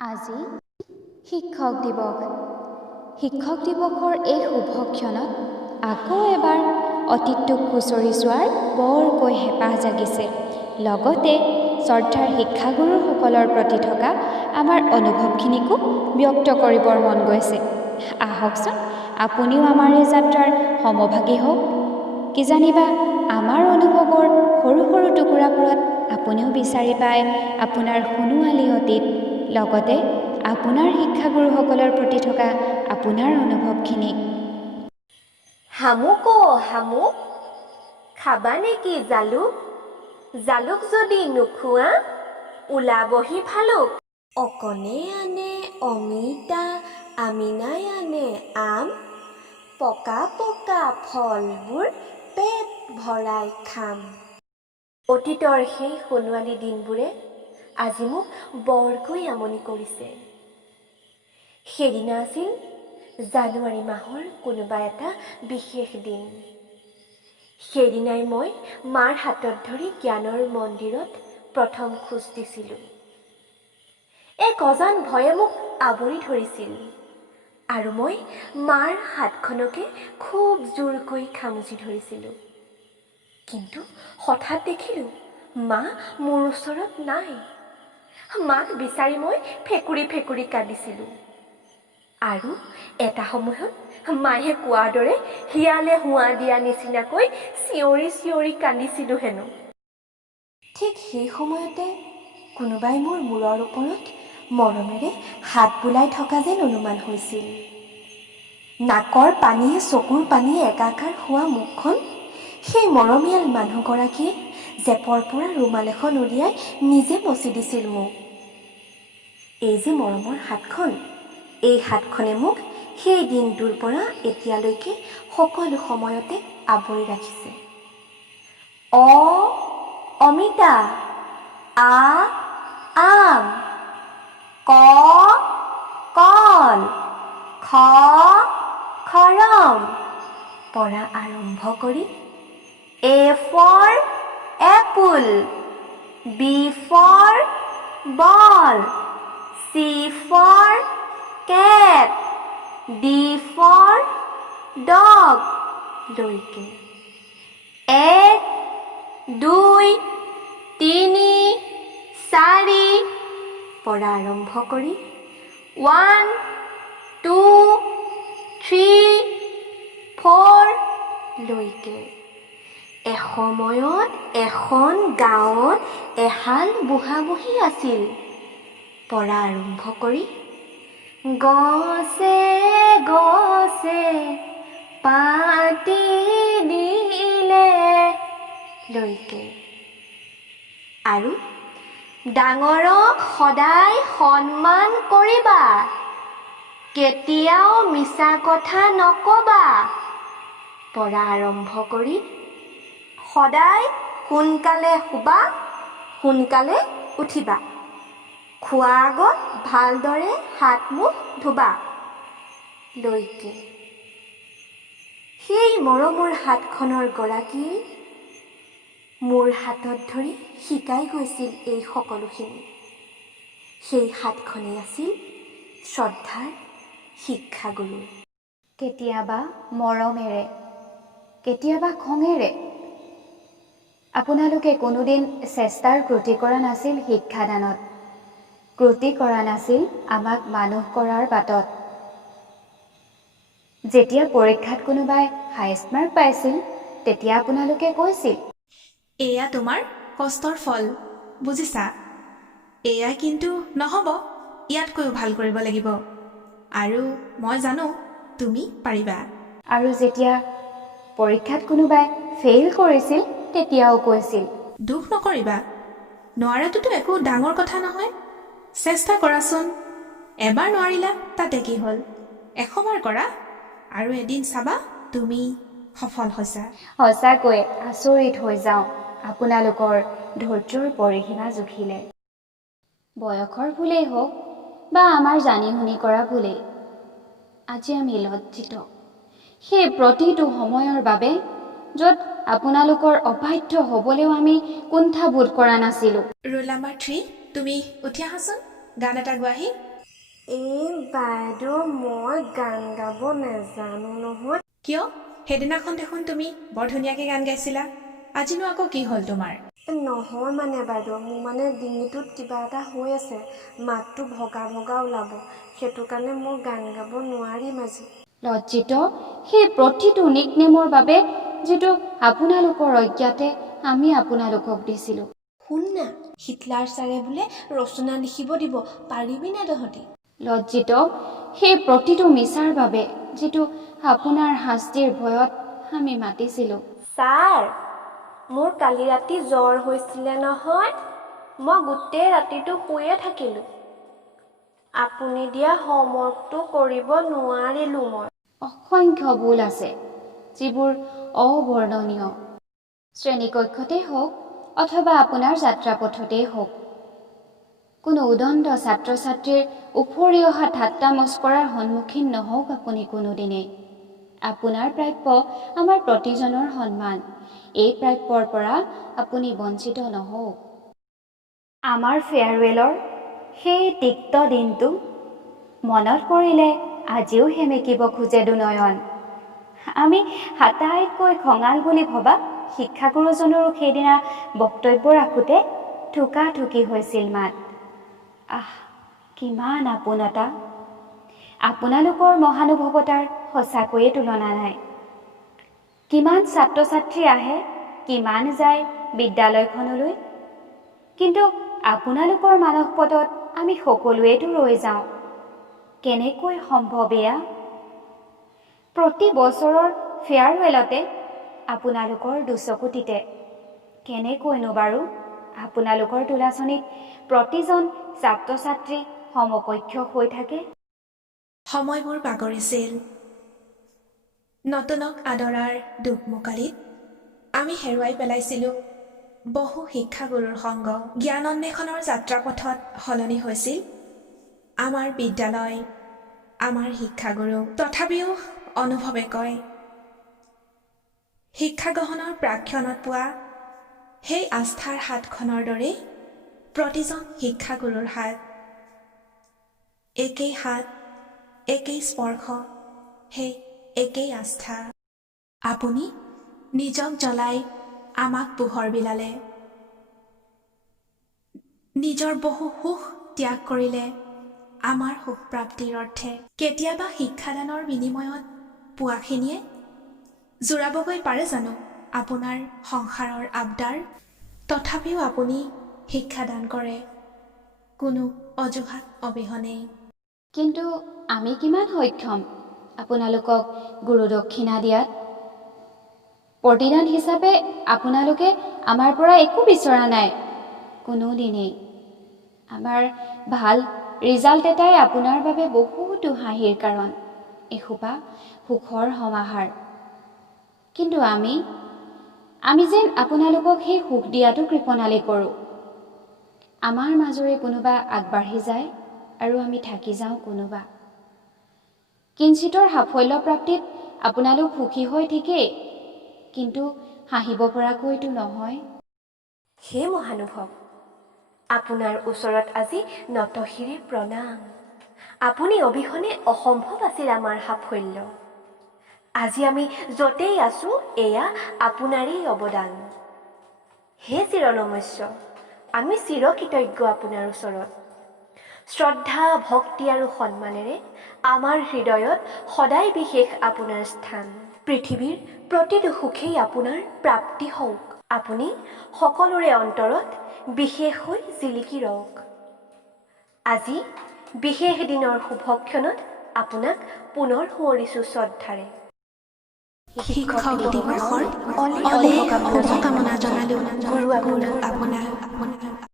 আজি শিক্ষক দিৱস। শিক্ষক দিৱসৰ এই শুভ ক্ষণত আকৌ এবাৰ অতীতটোক খুচৰি চোৱাৰ বৰকৈ হেঁপাহ জাগিছে। লগতে শ্ৰদ্ধাৰ শিক্ষাগুৰুসকলৰ প্ৰতি থকা আমাৰ অনুভৱখিনিকো ব্যক্ত কৰিবৰ মন গৈছে। আহকচোন আপুনিও আমাৰ এই যাত্ৰাৰ সমভাগী হওক। কিজানিবা আমাৰ অনুভৱৰ সৰু সৰু টুকুৰাবোৰত আপুনিও বিচাৰি পায় আপোনাৰ সোণোৱালী অতীত, লগতে আপোনাৰ শিক্ষাগুৰুসকলৰ প্ৰতি থকা আপোনাৰ অনুভৱখিনি। শামুক শামুক, খাবা নেকি জালুক? জালুক যদি নোখোৱা ওলাবহি ভালুক। অকণে আনে অমিতা, আমিনাই আনে আম, পকা পকা ফলবোৰ পেট ভৰাই খাম। অতীতৰ সেই সোণোৱালী দিনবোৰে আজি মোক বৰকৈ আমনি কৰিছে। সেইদিনা আছিল জানুৱাৰী মাহৰ কোনোবা এটা বিশেষ দিন। সেইদিনাই মই মাৰ হাতত ধৰি জ্ঞানৰ মন্দিৰত প্ৰথম খোজ দিছিলোঁ। এক অজান ভয়ে মোক আৱৰি ধৰিছিল আৰু মই মাৰ হাতখনকে খুব জোৰকৈ খামুচি ধৰিছিলোঁ। কিন্তু হঠাৎ দেখিলোঁ মা মোৰ ওচৰত নাই। মাক বিচাৰি মই ফেকুৰি ফেকুৰি কান্দিছিলোঁ। আৰু এটা সময়ত মায়ে কোৱাৰ দৰে শিয়ালে হোৱা দিয়া নিচিনাকৈ চিঞৰি চিঞৰি কান্দিছিলোঁ হেনো। ঠিক সেই সময়তে কোনোবাই মোৰ মূৰৰ ওপৰত মৰমেৰে হাত বুলাই থকা যেন অনুমান হৈছিল। নাকৰ পানীয়ে চকুৰ পানীয়ে একাকাৰ হোৱা মুখখন সেই মৰমীয়াল মানুহগৰাকীয়ে জেপৰ পৰা ৰুমাল এখন উলিয়াই নিজে মচি দিছিল মোক। এই যে মৰমৰ হাতখন, এই হাতখনে মোক সেই দিনটোৰ পৰা এতিয়ালৈকে সকলো সময়তে আৱৰি ৰাখিছে। অমিতা, আম, কল, খৰম পৰা আৰম্ভ কৰি A for apple, B for ball, C for cat, D for dog লৈকে 1, 2, 3, 4 পৰা আৰম্ভ কৰি 1, 2, 3, 4 লৈকে এসময়ত এখন গাঁৱত এহাল বুঢ়া বুঢ়ী আছিল পৰা আৰম্ভ কৰি গছে গছে পাতি দিলে লৈকে। আৰু ডাঙৰক সদায় সন্মান কৰিবা, কেতিয়াও মিছা কথা নকবা পৰা আৰম্ভ কৰি সদায় সোনকালে শুবা, সোনকালে উঠিবা, খোৱাৰ আগত ভালদৰে হাত মুখ ধুবা লৈকে। সেই মৰমৰ হাতখনৰ গৰাকীয়ে মোৰ হাতত ধৰি শিকাই গৈছিল এই সকলোখিনি। সেই হাতখনেই আছিল শ্ৰদ্ধাৰ শিক্ষাগুৰু। কেতিয়াবা মৰমেৰে, কেতিয়াবা খঙেৰে আপোনালোকে কোনোদিন চেষ্টাৰ ক্ৰুটি কৰা নাছিল শিক্ষাদানত, ক্ৰুটি কৰা নাছিল আমাক মানুহ কৰাৰ বাটত। যেতিয়া পৰীক্ষাত কোনোবাই হায়েষ্ট মাৰ্ক পাইছিল তেতিয়া আপোনালোকে কৈছিল, এয়া তোমাৰ কষ্টৰ ফল, বুজিছা? এয়া কিন্তু নহ'ব, ইয়াতকৈও ভাল কৰিব লাগিব, আৰু মই জানো তুমি পাৰিবা। আৰু যেতিয়া পৰীক্ষাত কোনোবাই ফেইল কৰিছিল তেতিয়াও কৈছিল, দুখ নকৰিবা, নোৱাৰাটোতো একো ডাঙৰ কথা নহয়, চেষ্টা কৰাচোন। এবাৰ নোৱাৰিলা তাতে কি হ'ল, 100 বাৰ কৰা আৰু এদিন চাবা তুমি সফল হৈছা। সঁচাকৈ আচৰিত হৈ যাওঁ আপোনালোকৰ ধৈৰ্যৰ পৰিসীমা জুখিলে। বয়সৰ ভুলেই হওক বা আমাৰ জানি শুনি কৰা ভুলেই, আজি আমি লজ্জিত সেই প্ৰতিটো সময়ৰ বাবে য'ত আপোনালোকৰ অবাধ্য হ'বলৈও আমি কুণ্ঠাবোধ কৰা নাছিলোঁ। ৰোল নাম্বাৰ 3, তুমি উঠি আহাচোন। গান এটা গোৱাহি। এই বাইদেউ মই গান গাব নাজানো নহয়। কিয়? সেইদিনাখন দেখোন তুমি বৰ ধুনীয়াকৈ গান গাইছিলা। আজিনো আকৌ কি হ'ল তোমাৰ? নহয় মানে বাইদেউ, মোৰ মানে ডিঙিটোত কিবা এটা হৈ আছে, মাতটো ভগা ভগা ওলাব, সেইটো কাৰণে মই গান গাব নোৱাৰিম আজি। লজ্জিত সেই প্ৰতিটো নিকনেমৰ বাবে যিটো আপোনালোকৰ অজ্ঞাতে আমি আপোনালোকক দিছিলোঁ। শুন না, হিটলাৰ ছাৰে বোলে ৰচনা লিখিব দিব, পাৰিবি নে তহঁতি? লজ্জিত সেই প্ৰতিটো মিছাৰ বাবে যিটো আপোনাৰ শাস্তিৰ ভয়ত আমি মাতিছিলোঁ। ছাৰ, মোৰ কালি ৰাতি জ্বৰ হৈছিলে নহয়, মই গোটেই ৰাতিটো শুয়ে থাকিলোঁ। আপুনি দিয়া হোমৱৰ্কটো কৰিব নোৱাৰিলোঁ মই। অসংখ্য ভুল আছে যিবোৰ অবৰ্ণনীয়। শ্ৰেণীকক্ষতেই হওক অথবা আপোনাৰ যাত্ৰাপথতেই হওক, কোনো উদণ্ড ছাত্ৰ ছাত্ৰীৰ উফৰি অহা ঠাট্টা মস্কৰাৰ সন্মুখীন নহওক আপুনি কোনোদিনেই। আপোনাৰ প্ৰাপ্য আমাৰ প্ৰতিজনৰ সন্মান। এই প্ৰাপ্যৰ পৰা আপুনি বঞ্চিত নহওক। আমাৰ ফেয়াৰৱেলৰ সেই তিক্ত দিনটো মনত পৰিলে আজিও সেমেকিব খোজে দুনয়ন। আমি আটাইতকৈ খঙাল বুলি ভবা শিক্ষাগুৰুজনৰো সেইদিনা বক্তব্য ৰাখোঁতে থোকা থুকি হৈছিল মাত। আহ, কিমান আপোনতা! আপোনালোকৰ মহানুভৱতাৰ সঁচাকৈয়ে তুলনা নাই। কিমান ছাত্ৰ ছাত্ৰী আহে, কিমান যায় বিদ্যালয়খনলৈ, কিন্তু আপোনালোকৰ মানস পদত আমি সকলোৱেতো ৰৈ যাওঁ। কেনেকৈ সম্ভৱ এয়া? প্ৰতি বছৰৰ ফেয়াৰৱেলতে আপোনালোকৰ দুচকু তিতে। কেনেকৈনো বাৰু আপোনালোকৰ তোলাচনীত প্ৰতিজন ছাত্ৰ ছাত্ৰী সমকক্ষ হৈ থাকে? সময়বোৰ বাগৰিছিল। নতুনক আদৰাৰ দুখমোকালিত আমি হেৰুৱাই পেলাইছিলোঁ বহু শিক্ষাগুৰুৰ সংগ। জ্ঞান অন্বেষণৰ যাত্ৰাপথত সলনি হৈছিল আমাৰ বিদ্যালয়, আমাৰ শিক্ষাগুৰু। তথাপিও অনুভৱে কয়, শিক্ষা গ্ৰহণৰ প্ৰাক্ষণত পোৱা সেই আস্থাৰ হাতখনৰ দৰেই প্ৰতিজন শিক্ষাগুৰুৰ হাত। একেই হাত, একেই স্পৰ্শ, সেই একেই আস্থা। আপুনি নিজক জ্বলাই আমাক পোহৰ বিলালে, নিজৰ বহু সুখ ত্যাগ কৰিলে আমাৰ সুখ প্ৰাপ্তিৰ অৰ্থে। কেতিয়াবা শিক্ষাদানৰ বিনিময়ত পোৱাখিনিয়ে জোৰাবগৈ পাৰে জানো আপোনাৰ সংসাৰৰ আবদাৰ? তথাপিও আপুনি শিক্ষাদান কৰে কোনো অজুহাত অবিহনেই। কিন্তু আমি কিমান সক্ষম আপোনালোকক গুৰুদক্ষিণা দিয়াত? প্ৰতিদান হিচাপে আপোনালোকে আমাৰ পৰা একো বিচৰা নাই কোনোদিনেই। আমাৰ ভাল ৰিজাল্ট এটাই আপোনাৰ বাবে বহুতো হাঁহিৰ কাৰণ, এসোপা সুখৰ সমাহাৰ। কিন্তু আমি যেন আপোনালোকক সেই সুখ দিয়াটো কৃপণালি কৰোঁ। আমাৰ মাজৰে কোনোবা আগবাঢ়ি যায় আৰু আমি থাকি যাওঁ কোনোবা। কিঞ্চিতৰ সাফল্য প্ৰাপ্তিত আপোনালোক সুখী হৈ ঠিকেই, কিন্তু হাঁহিব পৰাকৈতো নহয়। হে মহানুভৱ, আপোনাৰ ওচৰত আজি নতশিৰে প্ৰণাম। আপুনি অবিহনে অসম্ভৱ আছিল আমাৰ সাফল্য। আজি আমি য'তেই আছোঁ এয়া আপোনাৰেই অৱদান। হে চিৰনমস্য, আমি চিৰকৃতজ্ঞ আপোনাৰ ওচৰত। শ্ৰদ্ধা, ভক্তি আৰু সন্মানেৰে আমাৰ হৃদয়ত সদায় বিশেষ আপোনাৰ স্থান। পৃথিৱীৰ প্ৰতিটো সুখেই আপোনাৰ প্ৰাপ্তি হওক। আপুনি সকলোৰে অন্তৰত বিশেষ হৈ জিলিকি ৰওক। আজি বিশেষ দিনৰ শুভক্ষণত আপোনাক পুনৰ সোঁৱৰিছোঁ শ্ৰদ্ধাৰে। শিক্ষক দিৱসৰ অলেখ শুভকামনা জনালোঁ গুৰু আপোনাক।